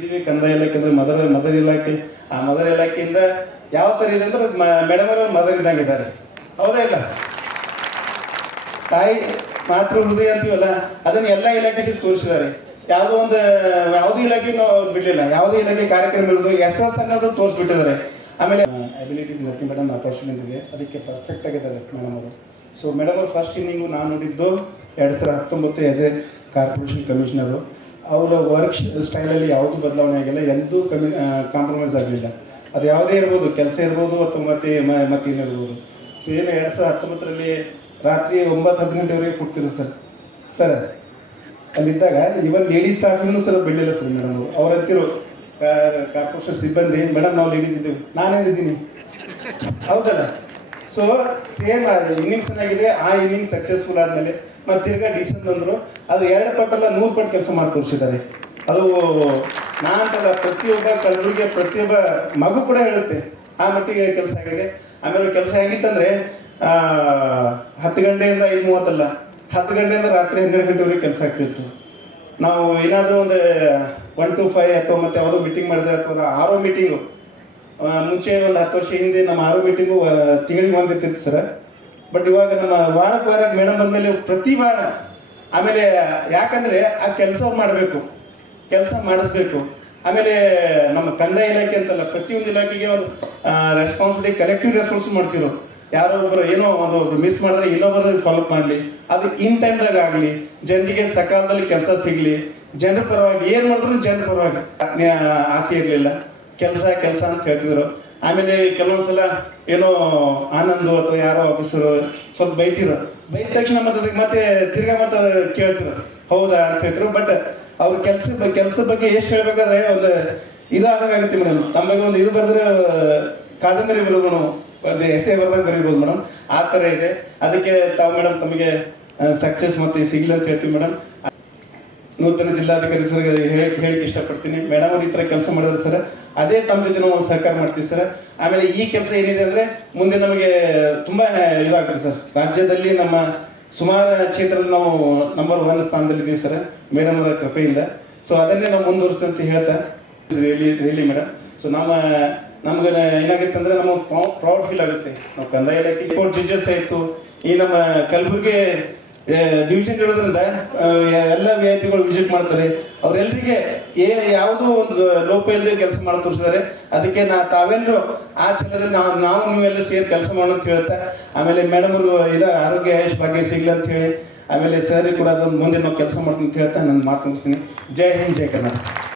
ಇದ್ದೀವಿ ಕಂದಾಯ ಇಲಾಖೆ ಅಂದ್ರೆ ಮದರ್ ಇಲಾಖೆ. ಆ ಮದರ್ ಇಲಾಖೆಯಿಂದ ಯಾವ ಥರ ಇದೆ ಅಂದ್ರೆ ಮೇಡಮ್ ಅವರು ಮದರ್ ಇದ್ದಂಗೆ ಇದ್ದಾರೆ, ಹೌದಾ ಇಲ್ಲ? ತಾಯಿ ಮಾತೃ ಹೃದಯ ಅಂತೀವಲ್ಲ, ಅದನ್ನು ಎಲ್ಲ ಇಲಾಖೆಗೆ ತೋರಿಸಿದ್ದಾರೆ. ಯಾವುದೋ ಇಲಾಖೆನೂ ಬಿಡಲಿಲ್ಲ, ಯಾವುದೇ ಇಲಾಖೆ ಕಾರ್ಯಕ್ರಮ ಇರೋದು ಎಸ್ ಅನ್ನೋದು ತೋರಿಸ್ಬಿಟ್ಟಿದ್ದಾರೆ. ಆಮೇಲೆ ಅಬಿಲಿಟೀಸ್ ಇರುತ್ತೆ ಮೇಡಮ್, ಅಪರ್ಚುನಿಟಿ ಇದೆ, ಅದಕ್ಕೆ ಪರ್ಫೆಕ್ಟ್ ಆಗಿದ್ದಾರೆ ಮೇಡಮ್ ಅವರು. ಸೊ ಮೇಡಮ್ ಅವರು ಫಸ್ಟ್ ಇನ್ನಿಂಗು ನಾನು ನೋಡಿದ್ದು 2019 ಆಸ್ ಎ ಕಾರ್ಪೊರೇಷನ್ ಕಮಿಷನರು. ಅವರ ವರ್ಕ್ ಸ್ಟೈಲಲ್ಲಿ ಯಾವುದೂ ಬದಲಾವಣೆ ಆಗಿಲ್ಲ, ಎಂದೂ ಕಾಂಪ್ರಮೈಸ್ ಆಗಲಿಲ್ಲ. ಅದು ಯಾವುದೇ ಇರ್ಬೋದು, ಕೆಲಸ ಇರ್ಬೋದು ಅಥವಾ ಮತ್ತೇನಿರ್ಬೋದು. ಸೊ ಏನು 2019ರಲ್ಲಿ ರಾತ್ರಿ 9-10 ಗಂಟೆವರೆಗೆ ಕೊಡ್ತಿದ್ರು ಸರ್. ಅಲ್ಲಿದ್ದಾಗ ಇವನ್ ಲೇಡೀಸ್ ಸ್ಟಾಫಿಗೂ ಸರ್ ಬಿಡಲಿಲ್ಲ ಸರ್ ಮೇಡಮ್ ಅವರು. ಅವರಂತಿರು ಕಾರ್ಪೊರೇಷನ್ ಸಿಬ್ಬಂದಿ, ಮೇಡಮ್ ನಾವು ಲೇಡೀಸ್ ಇದ್ದೀವಿ, ನಾನು ಹೇಳಿದ್ದೀನಿ, ಹೌದಲ್ಲ? ಸೊ ಸೇಮ್ ಇನ್ನಿಂಗ್ಸ್ ಚೆನ್ನಾಗಿದೆ. ಆ ಇನ್ನಿಂಗ್ಸ್ ಸಕ್ಸಸ್ಫುಲ್ ಆದಮೇಲೆ ಮತ್ತು ತಿರ್ಗಾ ಡಿಸೆಂಟ್ ಬಂದರು. ಅದು 2 ಪಟ್ಟಲ್ಲ 100 ಪಟ್ಟು ಕೆಲಸ ಮಾಡಿ ತೋರಿಸಿದ್ದಾರೆ. ಅದು ನಾನಂತಲ್ಲ, ಪ್ರತಿಯೊಬ್ಬ ಕಲಬುರಗಿಯ ಪ್ರತಿಯೊಬ್ಬ ಮಗು ಕೂಡ ಹೇಳುತ್ತೆ, ಆ ಮಟ್ಟಿಗೆ ಕೆಲಸ ಆಗಿದೆ. ಆಮೇಲೆ ಕೆಲಸ ಹೇಗಿತ್ತಂದರೆ 10 ಗಂಟೆಯಿಂದ 5:30 ಅಲ್ಲ, 10 ಗಂಟೆಯಿಂದ ರಾತ್ರಿ 12 ಗಂಟೆವರೆಗೆ ಕೆಲಸ ಆಗ್ತಿತ್ತು. ನಾವು ಏನಾದರೂ ಒಂದು 1 to 5 ಅಥವಾ ಮತ್ತೆ ಯಾವುದೋ ಮೀಟಿಂಗ್ ಮಾಡಿದ್ರೆ ಅಥವಾ ಆರೋ ಮೀಟಿಂಗು, ಮುಂಚೆ ಒಂದು 10 ವರ್ಷ ಹಿಂದೆ ನಮ್ಮ ಆರೋ ಮೀಟಿಂಗು ತಿಂಗಳಿಗೆ ಒಂದಿರ್ತಿತ್ತು ಸರ್. ಬಟ್ ಇವಾಗ ನಮ್ಮ ವಾರಕ್ಕೆ ಮೇಡಮ್ ಬಂದಮೇಲೆ ಪ್ರತಿ ವಾರ. ಆಮೇಲೆ ಯಾಕಂದರೆ ಆ ಕೆಲಸ ಮಾಡಬೇಕು, ಕೆಲಸ ಮಾಡಿಸ್ಬೇಕು. ಆಮೇಲೆ ನಮ್ಮ ಕಂದಾಯ ಇಲಾಖೆ ಅಂತಲ್ಲ, ಪ್ರತಿಯೊಂದು ಇಲಾಖೆಗೆ ಒಂದು ರೆಸ್ಪಾನ್ಸಿಬಿಲಿಟಿ, ಕಲೆಕ್ಟಿವ್ ರೆಸ್ಪಾನ್ಸಿಬಿಲಿಟಿ ಮಾಡ್ತಿರೋ. ಯಾರೋ ಒಬ್ಬರು ಏನೋ ಒಂದು ಮಿಸ್ ಮಾಡಿದ್ರೆ ಇನ್ನೊಬ್ಬರು ಫಾಲೋಅಪ್ ಮಾಡಲಿ, ಅದು ಇನ್ ಟೈಮ್ದಾಗ ಆಗಲಿ, ಜನರಿಗೆ ಸಕಾಲದಲ್ಲಿ ಕೆಲಸ ಸಿಗಲಿ, ಜನರ ಪರವಾಗಿ ಏನು ಮಾಡಿದ್ರು ಜನರ ಪರವಾಗಿ ಆಸೆ ಇರಲಿಲ್ಲ. ಕೆಲಸ ಅಂತ ಹೇಳ್ತಿದ್ರು. ಆಮೇಲೆ ಕೆಲವೊಂದ್ಸಲ ಏನೋ ಆನಂದು ಅಥವಾ ಯಾರೋ ಆಫೀಸರು ಸ್ವಲ್ಪ ಬೈದ ತಕ್ಷಣ ಮತ್ತೆ ತಿರ್ಗಾ ಕೇಳ್ತಿರು, ಹೌದಾ ಅಂತ ಹೇಳ್ತಿರು. ಬಟ್ ಅವ್ರ ಕೆಲಸ ಬಗ್ಗೆ ಎಷ್ಟು ಹೇಳ್ಬೇಕಾದ್ರೆ ಒಂದು ಇದಾಗುತ್ತೆ ಮೇಡಮ್. ತಮಗೆ ಒಂದು ಇದು ಬರೆದ್ರೆ ಕಾದಂಬರಿ ಬರೋದು, ಒಂದು ಎಸೆ ಬರ್ದಾಗ ಬರೀಬೋದು ಮೇಡಮ್, ಆ ಥರ ಇದೆ. ಅದಕ್ಕೆ ತಾವು ಮೇಡಮ್ ತಮಗೆ ಸಕ್ಸಸ್ ಮತ್ತೆ ಸಿಗ್ಲಿ ಅಂತ ಹೇಳ್ತೀವಿ ಮೇಡಮ್. ನೂತನ ಜಿಲ್ಲಾಧಿಕಾರಿ ಸರ್ ಹೇಳಿಕ್ಕೆ ಇಷ್ಟಪಡ್ತೀನಿ. ಮೇಡಮ್ ಅವ್ರು ಈ ಥರ ಕೆಲಸ ಮಾಡಿದ್ರೆ ಸರ್, ಅದೇ ತಮ್ಮ ಜೊತೆ ನಾವು ಸಹಕಾರ ಮಾಡ್ತೀವಿ ಸರ್. ಆಮೇಲೆ ಈ ಕೆಲಸ ಏನಿದೆ ಅಂದರೆ ಮುಂದೆ ನಮಗೆ ತುಂಬ ಇದಾಗುತ್ತೆ ಸರ್. ರಾಜ್ಯದಲ್ಲಿ ನಮ್ಮ ಸುಮಾರು ಕ್ಷೇತ್ರದಲ್ಲಿ ನಾವು ನಂಬರ್ 1 ಸ್ಥಾನದಲ್ಲಿದ್ದೀವಿ ಸರ್, ಮೇಡಮ್ ಅವರ ಕೃಪೆಯಿಂದ. ಸೊ ಅದನ್ನೇ ನಾವು ಮುಂದುವರಿಸ್ತಂತ ಹೇಳ್ತಾ ರಿಯಲಿ ಮೇಡಮ್. ಸೊ ನಮ್ಗೆ ಏನಾಗುತ್ತೆ ಅಂದರೆ ನಮಗೆ ಪ್ರೌಡ್ ಫೀಲ್ ಆಗುತ್ತೆ. ನಾವು ಕಂದಾಯ ಇಲಾಖೆ ಕೋರ್ಟ್ ಜಡ್ಜಸ್ ಆಯಿತು, ಈ ನಮ್ಮ ಕಲಬುರಗಿ ಡಿವಿಷನ್ ಇರೋದ್ರಿಂದ ಎಲ್ಲ VIP ವಿಸಿಟ್ ಮಾಡ್ತಾರೆ. ಅವರೆಲ್ಲರಿಗೆ ಯಾವುದೋ ಒಂದು ಲೋಪ ಇಲ್ಲದೆ ಕೆಲಸ ಮಾಡಿ ತೋರಿಸಿದ್ದಾರೆ. ಅದಕ್ಕೆ ತಾವೆಲ್ಲರೂ ಆ ಛಲದಲ್ಲಿ ನಾವು ನೀವೆಲ್ಲ ಸೇರಿ ಕೆಲಸ ಮಾಡೋಣ ಅಂತ ಹೇಳ್ತಾ, ಆಮೇಲೆ ಮೇಡಮ್ ಅವರು ಆರೋಗ್ಯ ಆಯುಷ್ ಭಾಗ್ಯ ಸಿಗ್ಲಿ ಅಂತ ಹೇಳಿ, ಆಮೇಲೆ ಸರ್ ಕೂಡ ಅದೊಂದು ಮುಂದೆ ನಾವು ಕೆಲಸ ಮಾಡ್ತೀನಿ ಅಂತ ಹೇಳ್ತಾ ನಾನು ಮಾತು ಮುಗಿಸ್ತೀನಿ. ಜೈ ಹಿಂದ್, ಜೈ ಕರ್ನಾಟಕ.